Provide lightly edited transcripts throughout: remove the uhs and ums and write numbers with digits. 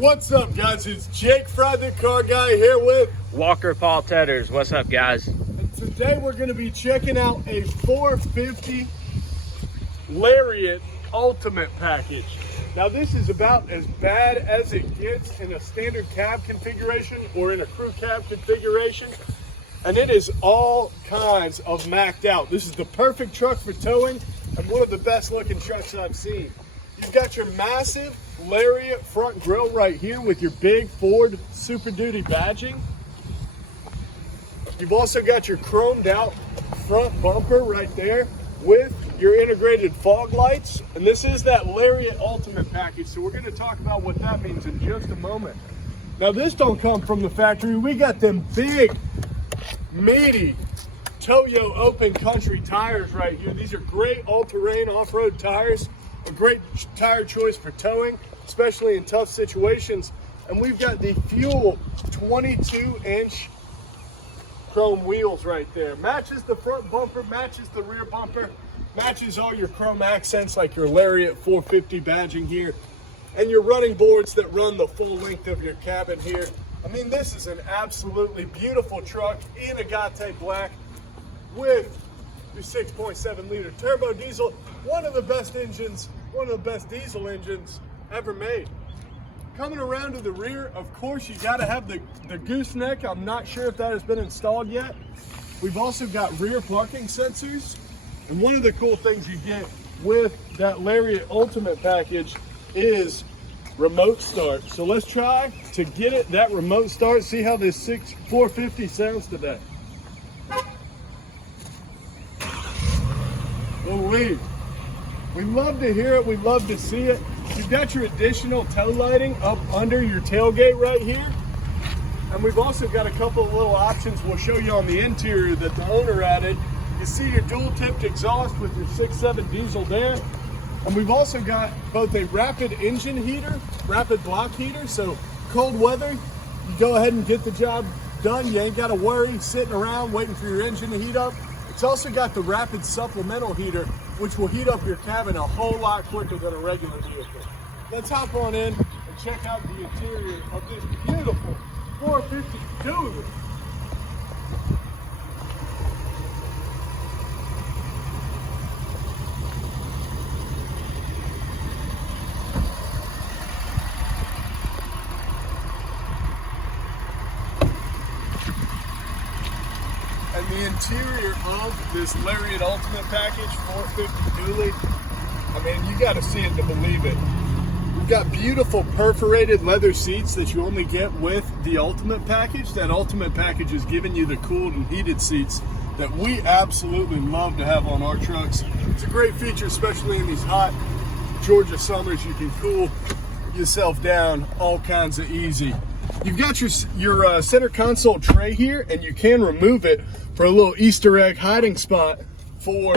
What's up, guys? It's Jake Fry, the car guy, here with Walker Paul Tedders. What's up, guys? And today we're going to be checking out a 450 LARIAT Ultimate Package. Now, this is about as bad as it gets in a standard cab configuration or in a crew cab configuration. And it is all kinds of macked out. This is the perfect truck for towing and one of the best looking trucks I've seen. You've got your massive LARIAT front grille right here with your big Ford Super Duty badging. You've also got your chromed out front bumper right there with your integrated fog lights. And this is that LARIAT Ultimate Package. So we're going to talk about what that means in just a moment. Now, this don't come from the factory. We got them big, meaty Toyo open country tires right here. These are great all-terrain off-road tires. A great tire choice for towing, especially in tough situations. And we've got the Fuel 22-inch chrome wheels right there. Matches the front bumper, matches the rear bumper, matches all your chrome accents like your LARIAT 450 badging here, and your running boards that run the full length of your cabin here. I mean, this is an absolutely beautiful truck in AGATE black with the 6.7 liter turbo diesel, one of the best engines, one of the best diesel engines ever made. Coming around to the rear, of course, you got to have the gooseneck. I'm not sure if that has been installed yet. We've also got rear parking sensors, and one of the cool things you get with that LARIAT Ultimate Package is remote start. So let's try to get it that remote start, see how this 450 sounds today. We love to hear it, we love to see it. You've got your additional tow lighting up under your tailgate right here. And we've also got a couple of little options we'll show you on the interior that the owner added. You see your dual tipped exhaust with your 6.7 diesel there. And we've also got both a rapid engine heater, rapid block heater. So cold weather, you go ahead and get the job done. You ain't got to worry sitting around waiting for your engine to heat up. It's also got the rapid supplemental heater, which will heat up your cabin a whole lot quicker than a regular vehicle. Let's hop on in and check out the interior of this beautiful 450 Cougar. And the interior of this LARIAT Ultimate Package 450 dually, I mean, you got to see it to believe it. We've got beautiful perforated leather seats that you only get with the Ultimate Package. That Ultimate Package is giving you the cooled and heated seats that we absolutely love to have on our trucks. It's a great feature, especially in these hot Georgia summers. You can cool yourself down all kinds of easy. You've got your center console tray here, and you can remove it for a little Easter egg hiding spot for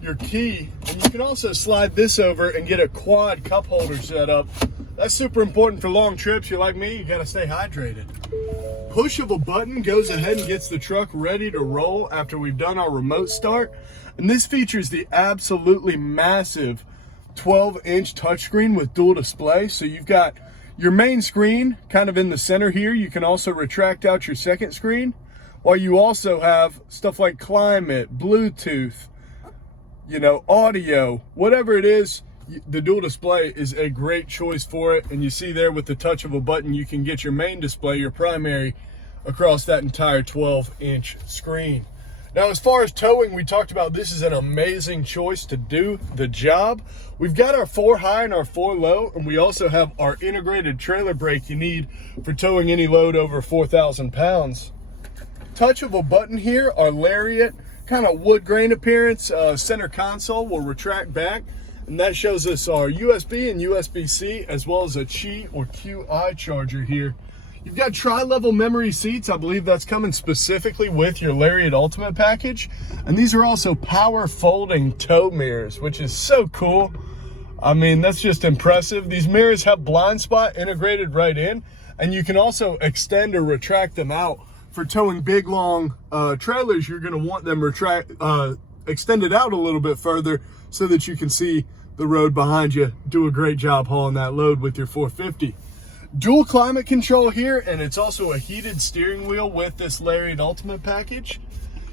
your key. And you can also slide this over and get a quad cup holder set up. That's super important for long trips. You're like me, you got to stay hydrated. Push of a button goes ahead and gets the truck ready to roll after we've done our remote start. And this features the absolutely massive 12-inch touchscreen with dual display. So you've got your main screen kind of in the center here. You can also retract out your second screen, while you also have stuff like climate, Bluetooth, you know, audio, whatever it is. The dual display is a great choice for it. And you see there with the touch of a button, you can get your main display, your primary, across that entire 12-inch screen. Now, as far as towing, we talked about this is an amazing choice to do the job. We've got our 4 high and our 4 low, and we also have our integrated trailer brake you need for towing any load over 4,000 pounds. Touch of a button here, our LARIAT, kind of wood grain appearance, center console will retract back, and that shows us our USB and USB-C, as well as a Qi or QI charger here. You've got tri-level memory seats. I believe that's coming specifically with your LARIAT Ultimate Package. And these are also power folding tow mirrors, which is so cool. I mean, that's just impressive. These mirrors have blind spot integrated right in, and you can also extend or retract them out. For towing big, long trailers, you're gonna want them extended out a little bit further so that you can see the road behind you. Do a great job hauling that load with your 450. Dual climate control here, and it's also a heated steering wheel with this LARIAT Ultimate package.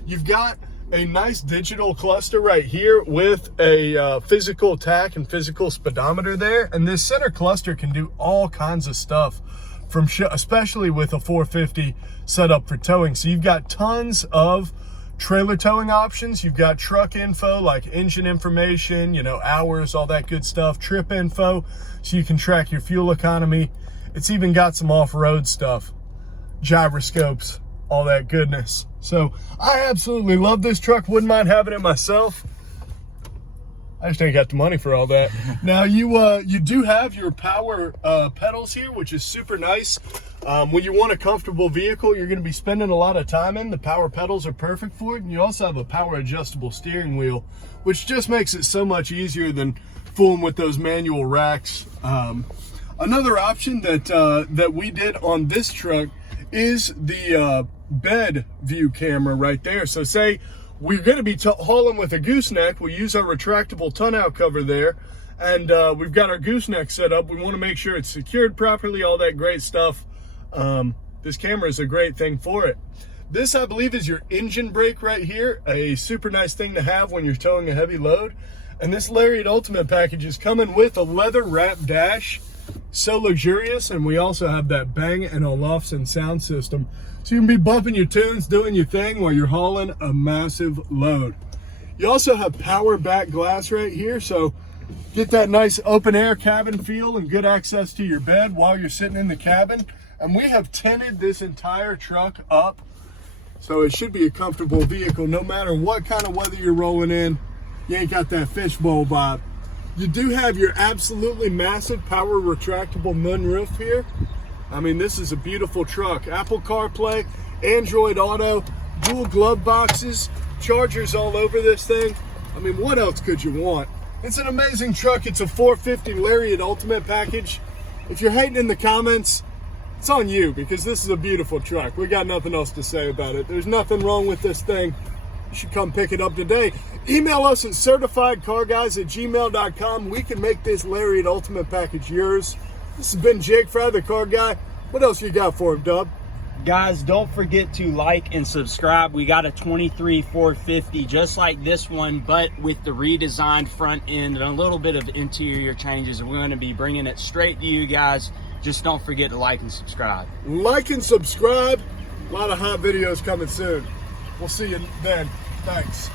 You've got a nice digital cluster right here with a physical tach and physical speedometer there. And this center cluster can do all kinds of stuff, from especially with a 450 set up for towing. So you've got tons of trailer towing options. You've got truck info like engine information, you know, hours, all that good stuff, trip info, so you can track your fuel economy. It's even got some off-road stuff, gyroscopes, all that goodness. So I absolutely love this truck. Wouldn't mind having it myself. I just ain't got the money for all that. Now you do have your power pedals here, which is super nice. When you want a comfortable vehicle you're going to be spending a lot of time in, the power pedals are perfect for it. And you also have a power adjustable steering wheel, which just makes it so much easier than fooling with those manual racks. Another option that we did on this truck is the bed view camera right there. So say we're going to be hauling with a gooseneck, we use our retractable tonneau cover there, and we've got our gooseneck set up. We want to make sure it's secured properly, all that great stuff. This camera is a great thing for it. This, I believe, is your engine brake right here, a super nice thing to have when you're towing a heavy load. And this LARIAT Ultimate package is coming with a leather wrap dash. So luxurious. And we also have that Bang & Olufsen sound system, so you can be bumping your tunes, doing your thing while you're hauling a massive load. You also have power back glass right here, so get that nice open air cabin feel and good access to your bed while you're sitting in the cabin. And we have tinted this entire truck up, so it should be a comfortable vehicle no matter what kind of weather you're rolling in. You ain't got that fishbowl vibe. You do have your absolutely massive power retractable moonroof here. I mean, this is a beautiful truck. Apple CarPlay, Android Auto, dual glove boxes, chargers all over this thing. I mean, what else could you want? It's an amazing truck. It's a 450 LARIAT Ultimate package. If you're hating in the comments, it's on you, because this is a beautiful truck. We got nothing else to say about it. There's nothing wrong with this thing. You should come pick it up today. Email us at certifiedcarguys@gmail.com. We can make this LARIAT Ultimate package yours. This has been Jake Fry, the Car Guy. What else you got for him, Dub? Guys, don't forget to like and subscribe. We got a 23 450 just like this one, but with the redesigned front end and a little bit of interior changes. And we're going to be bringing it straight to you guys. Just don't forget to like and subscribe. Like and subscribe. A lot of hot videos coming soon. We'll see you then. Thanks.